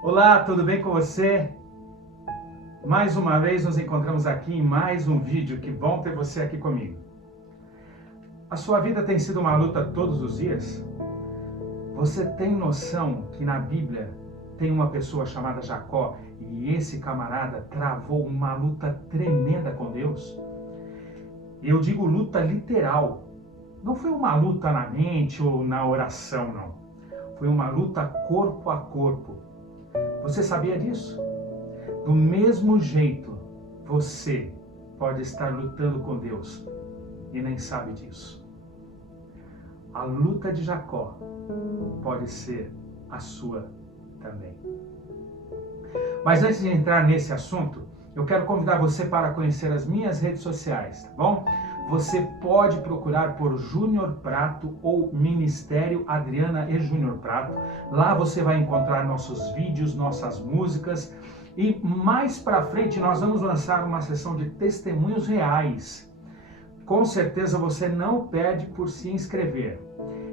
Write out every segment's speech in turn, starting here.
Olá, tudo bem com você? Mais uma vez nos encontramos aqui em mais um vídeo. Que bom ter você aqui comigo. A sua vida tem sido uma luta todos os dias? Você tem noção que na Bíblia tem uma pessoa chamada Jacó e esse camarada travou uma luta tremenda com Deus? Eu digo luta literal. Não foi uma luta na mente ou na oração, não. Foi uma luta corpo a corpo. Você sabia disso? Do mesmo jeito, você pode estar lutando com Deus e nem sabe disso. A luta de Jacó pode ser a sua também. Mas antes de entrar nesse assunto, eu quero convidar você para conhecer as minhas redes sociais, tá bom? Você pode procurar por Júnior Prato ou Ministério Adriana e Júnior Prato. Lá você vai encontrar nossos vídeos, nossas músicas. E mais para frente nós vamos lançar uma sessão de testemunhos reais. Com certeza você não perde por se inscrever.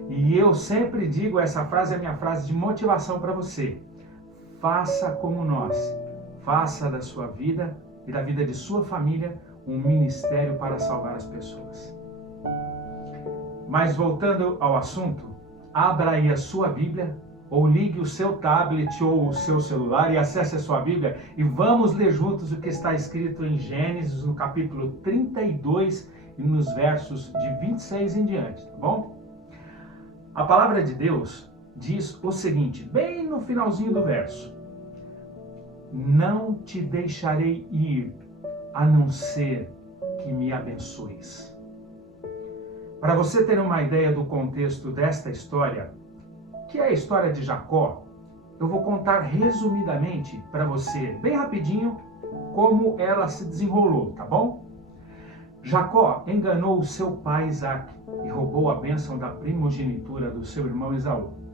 E eu sempre digo, essa frase é a minha frase de motivação para você. Faça como nós. Faça da sua vida e da vida de sua família um ministério para salvar as pessoas. Mas voltando ao assunto, abra aí a sua Bíblia, ou ligue o seu tablet ou o seu celular e acesse a sua Bíblia e vamos ler juntos o que está escrito em Gênesis, no capítulo 32 e nos versos de 26 em diante, tá bom? A palavra de Deus diz o seguinte, bem no finalzinho do verso: não te deixarei ir, a não ser que me abençoes. Para você ter uma ideia do contexto desta história, que é a história de Jacó, eu vou contar resumidamente para você, bem rapidinho, como ela se desenrolou, tá bom? Jacó enganou seu pai Isaac e roubou a bênção da primogenitura do seu irmão Esaú.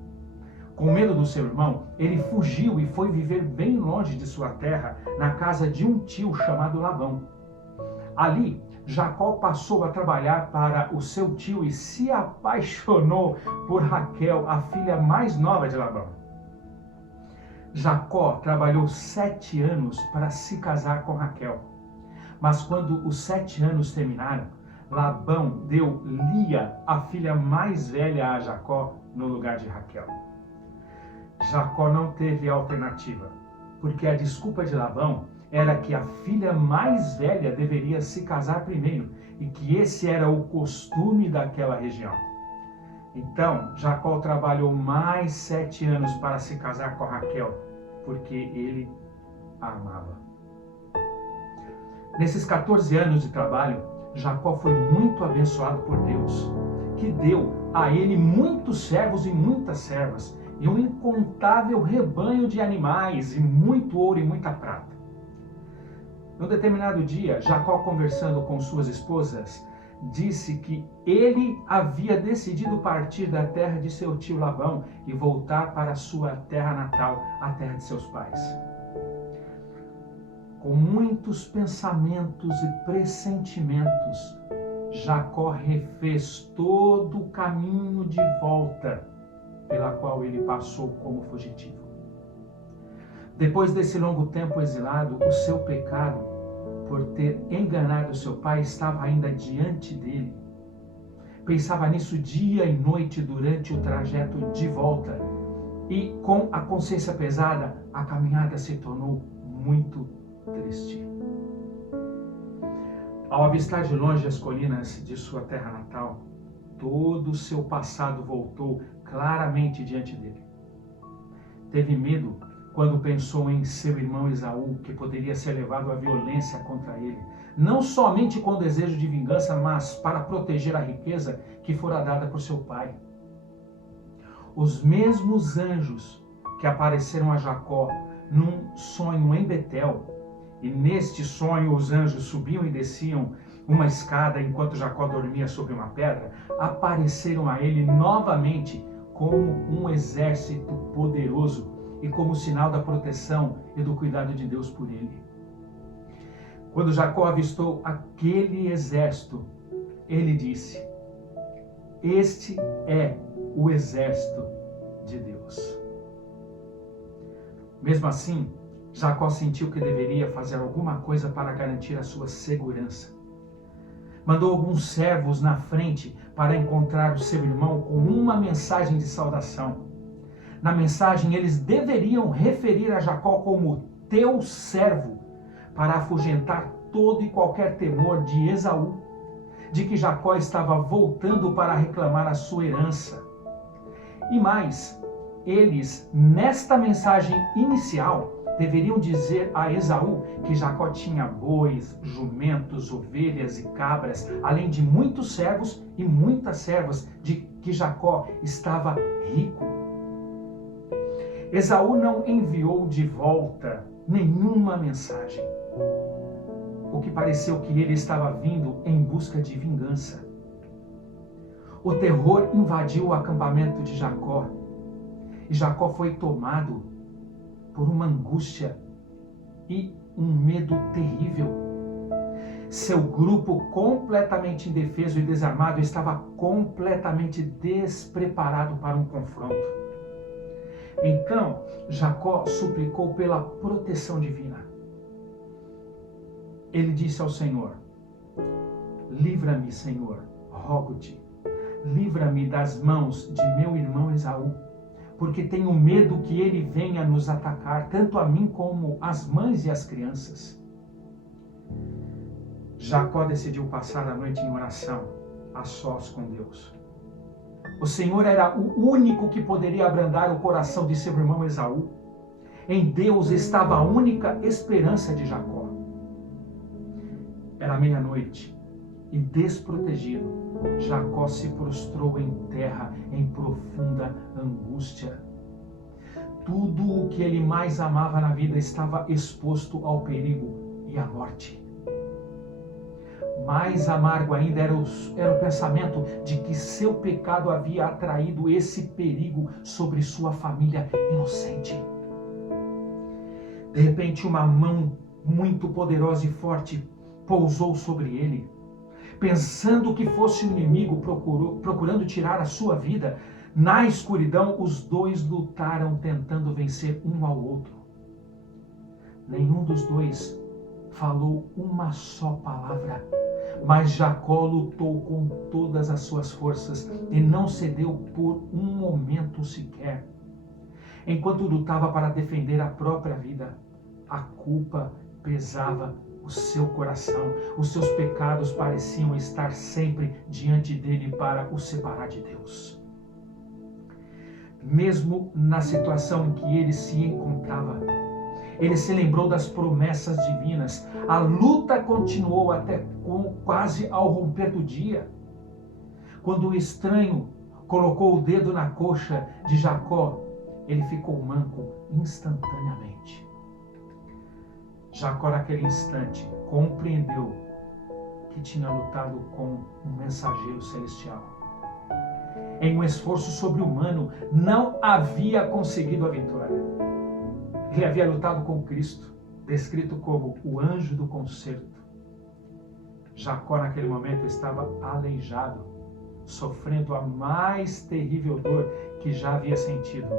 Com medo do seu irmão, ele fugiu e foi viver bem longe de sua terra, na casa de um tio chamado Labão. Ali, Jacó passou a trabalhar para o seu tio e se apaixonou por Raquel, a filha mais nova de Labão. Jacó trabalhou 7 anos para se casar com Raquel. Mas quando os 7 anos terminaram, Labão deu Lia, a filha mais velha, a Jacó no lugar de Raquel. Jacó não teve alternativa, porque a desculpa de Labão era que a filha mais velha deveria se casar primeiro e que esse era o costume daquela região. Então, Jacó trabalhou mais 7 anos para se casar com Raquel, porque ele a amava. Nesses 14 anos de trabalho, Jacó foi muito abençoado por Deus, que deu a ele muitos servos e muitas servas, e um incontável rebanho de animais, e muito ouro e muita prata. Num determinado dia, Jacó, conversando com suas esposas, disse que ele havia decidido partir da terra de seu tio Labão e voltar para sua terra natal, a terra de seus pais. Com muitos pensamentos e pressentimentos, Jacó refez todo o caminho de volta pela qual ele passou como fugitivo. Depois desse longo tempo exilado, o seu pecado por ter enganado seu pai estava ainda diante dele. Pensava nisso dia e noite durante o trajeto de volta. E com a consciência pesada, a caminhada se tornou muito triste. Ao avistar de longe as colinas de sua terra natal, todo o seu passado voltou claramente diante dele. Teve medo quando pensou em seu irmão Esaú, que poderia ser levado à violência contra ele, não somente com desejo de vingança, mas para proteger a riqueza que fora dada por seu pai. Os mesmos anjos que apareceram a Jacó num sonho em Betel, e neste sonho os anjos subiam e desciam uma escada enquanto Jacó dormia sobre uma pedra, apareceram a ele novamente como um exército poderoso e como sinal da proteção e do cuidado de Deus por ele. Quando Jacó avistou aquele exército, ele disse: este é o exército de Deus. Mesmo assim, Jacó sentiu que deveria fazer alguma coisa para garantir a sua segurança. Mandou alguns servos na frente para encontrar o seu irmão com uma mensagem de saudação. Na mensagem, eles deveriam referir a Jacó como teu servo, para afugentar todo e qualquer temor de Esaú, de que Jacó estava voltando para reclamar a sua herança. E mais, eles, nesta mensagem inicial, deveriam dizer a Esaú que Jacó tinha bois, jumentos, ovelhas e cabras, além de muitos servos e muitas servas, de que Jacó estava rico. Esaú não enviou de volta nenhuma mensagem, o que pareceu que ele estava vindo em busca de vingança. O terror invadiu o acampamento de Jacó, e Jacó foi tomado por uma angústia e um medo terrível. Seu grupo, completamente indefeso e desarmado, estava completamente despreparado para um confronto. Então, Jacó suplicou pela proteção divina. Ele disse ao Senhor: livra-me, Senhor, rogo-te, livra-me das mãos de meu irmão Esaú, porque tenho medo que ele venha nos atacar, tanto a mim como as mães e as crianças. Jacó decidiu passar a noite em oração, a sós com Deus. O Senhor era o único que poderia abrandar o coração de seu irmão Esaú. Em Deus estava a única esperança de Jacó. Era meia-noite e, desprotegido, Jacó se prostrou em terra em profunda angústia. Tudo o que ele mais amava na vida estava exposto ao perigo e à morte. Mais amargo ainda era o pensamento de que seu pecado havia atraído esse perigo sobre sua família inocente. De repente, uma mão muito poderosa e forte pousou sobre ele. Pensando que fosse o inimigo procurando tirar a sua vida, na escuridão os dois lutaram tentando vencer um ao outro. Nenhum dos dois falou uma só palavra, mas Jacó lutou com todas as suas forças e não cedeu por um momento sequer. Enquanto lutava para defender a própria vida, a culpa pesava o seu coração. Os seus pecados pareciam estar sempre diante dele para o separar de Deus. Mesmo na situação em que ele se encontrava, ele se lembrou das promessas divinas. A luta continuou até quase ao romper do dia. Quando o estranho colocou o dedo na coxa de Jacó, ele ficou manco instantaneamente. Jacó, naquele instante, compreendeu que tinha lutado com um mensageiro celestial. Em um esforço sobre-humano, não havia conseguido a vitória. Ele havia lutado com Cristo, descrito como o anjo do concerto. Jacó, naquele momento, estava aleijado, sofrendo a mais terrível dor que já havia sentido.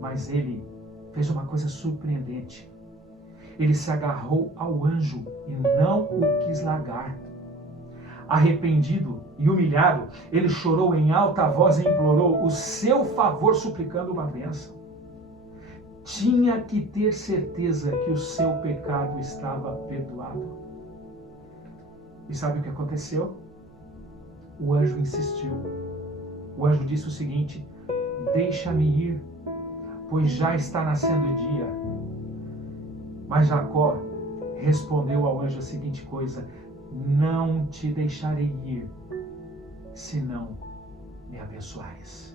Mas ele fez uma coisa surpreendente. Ele se agarrou ao anjo e não o quis largar. Arrependido e humilhado, ele chorou em alta voz e implorou o seu favor, suplicando uma bênção. Tinha que ter certeza que o seu pecado estava perdoado. E sabe o que aconteceu? O anjo insistiu. O anjo disse o seguinte: deixa-me ir, pois já está nascendo dia. Mas Jacó respondeu ao anjo a seguinte coisa: não te deixarei ir, se não me abençoares.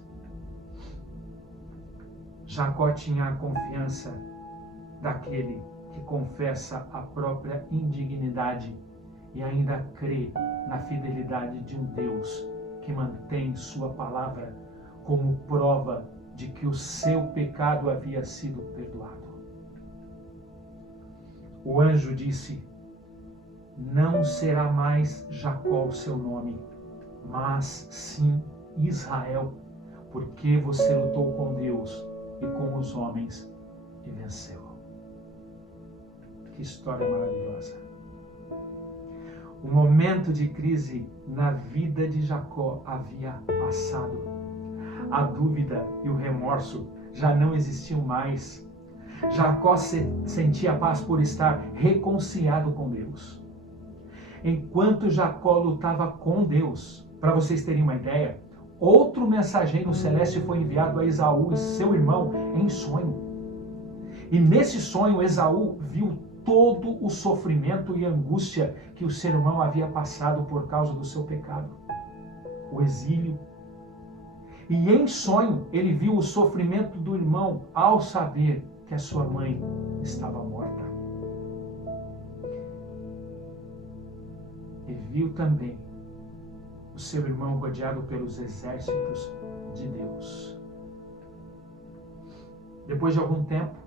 Jacó tinha a confiança daquele que confessa a própria indignidade e ainda crê na fidelidade de um Deus que mantém sua palavra como prova de que o seu pecado havia sido perdoado. O anjo disse: não será mais Jacó o seu nome, mas sim Israel, porque você lutou com Deus e com os homens e venceu. Que história maravilhosa. O momento de crise na vida de Jacó havia passado. A dúvida e o remorso já não existiam mais. Jacó sentia paz por estar reconciliado com Deus. Enquanto Jacó lutava com Deus, para vocês terem uma ideia, outro mensageiro celeste foi enviado a Esaú, seu irmão, em sonho. E nesse sonho, Esaú viu todo o sofrimento e angústia que o seu irmão havia passado por causa do seu pecado, o exílio. E em sonho, ele viu o sofrimento do irmão ao saber que a sua mãe estava morta. E viu também o seu irmão rodeado pelos exércitos de Deus. Depois de algum tempo,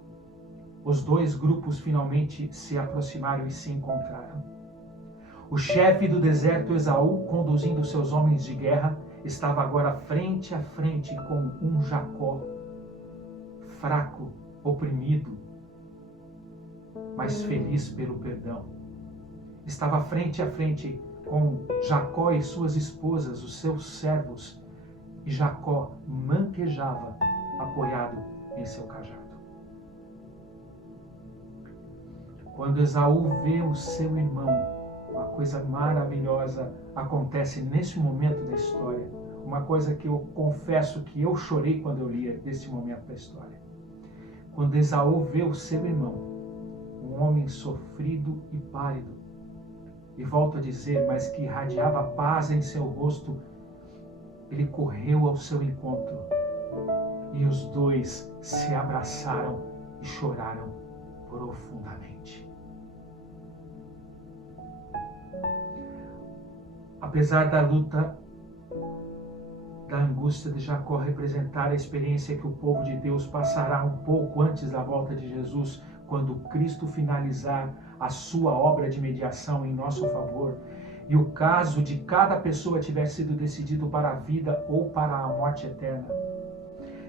os dois grupos finalmente se aproximaram e se encontraram. O chefe do deserto, Esaú, conduzindo seus homens de guerra, estava agora frente a frente com um Jacó, fraco, oprimido, mas feliz pelo perdão. Estava frente a frente com Jacó e suas esposas, os seus servos, e Jacó manquejava, apoiado em seu cajado. Quando Esaú vê o seu irmão, uma coisa maravilhosa acontece nesse momento da história. Uma coisa que eu confesso que eu chorei quando eu li esse momento da história. Quando Esaú vê o seu irmão, um homem sofrido e pálido, e volto a dizer, mas que irradiava paz em seu rosto, ele correu ao seu encontro. E os dois se abraçaram e choraram profundamente. Apesar da luta, da angústia de Jacó representar a experiência que o povo de Deus passará um pouco antes da volta de Jesus, quando Cristo finalizar a sua obra de mediação em nosso favor, e o caso de cada pessoa tiver sido decidido para a vida ou para a morte eterna.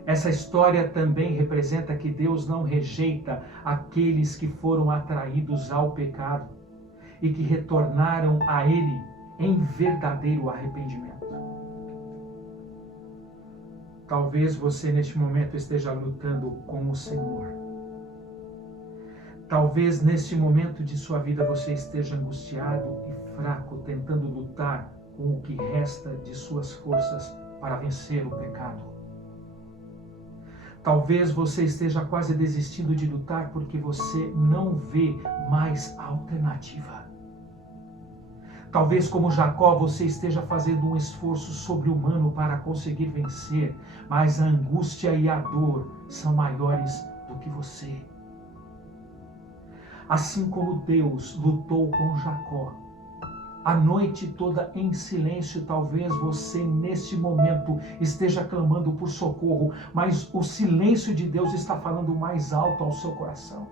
Essa história também representa que Deus não rejeita aqueles que foram atraídos ao pecado e que retornaram a Ele em verdadeiro arrependimento. Talvez você neste momento esteja lutando com o Senhor. Talvez neste momento de sua vida você esteja angustiado e fraco, tentando lutar com o que resta de suas forças para vencer o pecado. Talvez você esteja quase desistindo de lutar porque você não vê mais alternativa. Talvez, como Jacó, você esteja fazendo um esforço sobre-humano para conseguir vencer, mas a angústia e a dor são maiores do que você. Assim como Deus lutou com Jacó, a noite toda em silêncio, talvez você neste momento esteja clamando por socorro, mas o silêncio de Deus está falando mais alto ao seu coração.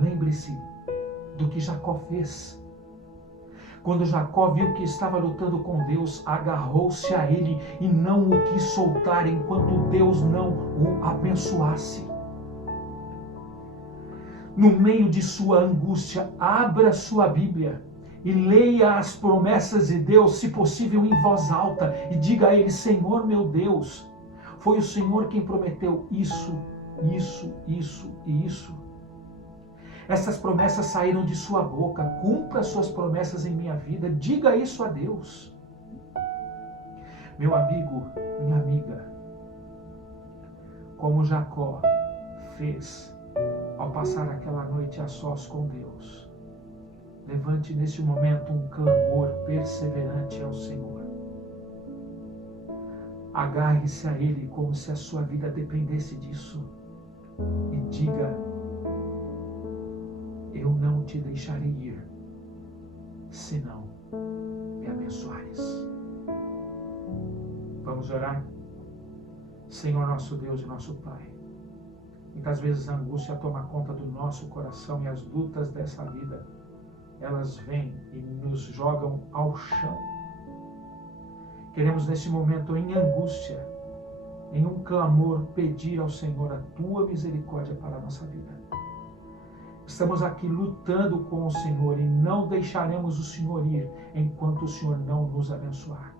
Lembre-se do que Jacó fez. Quando Jacó viu que estava lutando com Deus, agarrou-se a ele e não o quis soltar enquanto Deus não o abençoasse. No meio de sua angústia, abra sua Bíblia e leia as promessas de Deus, se possível em voz alta, e diga a Ele: Senhor meu Deus, foi o Senhor quem prometeu isso, isso, isso e isso. Essas promessas saíram de sua boca, cumpra suas promessas em minha vida, diga isso a Deus. Meu amigo, minha amiga, como Jacó fez ao passar aquela noite a sós com Deus, levante neste momento um clamor perseverante ao Senhor. Agarre-se a Ele como se a sua vida dependesse disso e diga: eu não te deixarei ir, senão me abençoares. Vamos orar? Senhor nosso Deus e nosso Pai, muitas vezes a angústia toma conta do nosso coração e as lutas dessa vida, elas vêm e nos jogam ao chão. Queremos nesse momento em angústia em um clamor, pedir ao Senhor a tua misericórdia para a nossa vida. Estamos aqui lutando com o Senhor e não deixaremos o Senhor ir enquanto o Senhor não nos abençoar.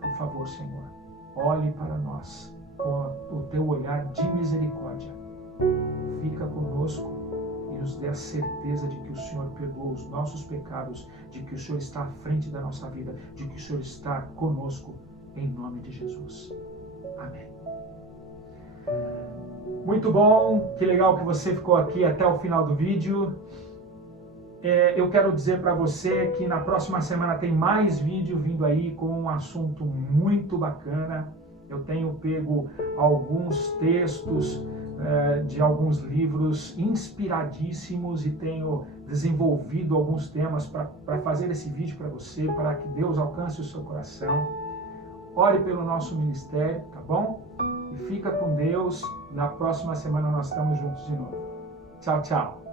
Por favor, Senhor, olhe para nós com o teu olhar de misericórdia. Fica conosco e nos dê a certeza de que o Senhor perdoa os nossos pecados, de que o Senhor está à frente da nossa vida, de que o Senhor está conosco, em nome de Jesus. Amém. Muito bom, que legal que você ficou aqui até o final do vídeo. Eu quero dizer para você que na próxima semana tem mais vídeo vindo aí com um assunto muito bacana. Eu tenho pego alguns textos de alguns livros inspiradíssimos e tenho desenvolvido alguns temas para fazer esse vídeo para você, para que Deus alcance o seu coração. Ore pelo nosso ministério, tá bom? E fica com Deus. Na próxima semana nós estamos juntos de novo. Tchau, tchau.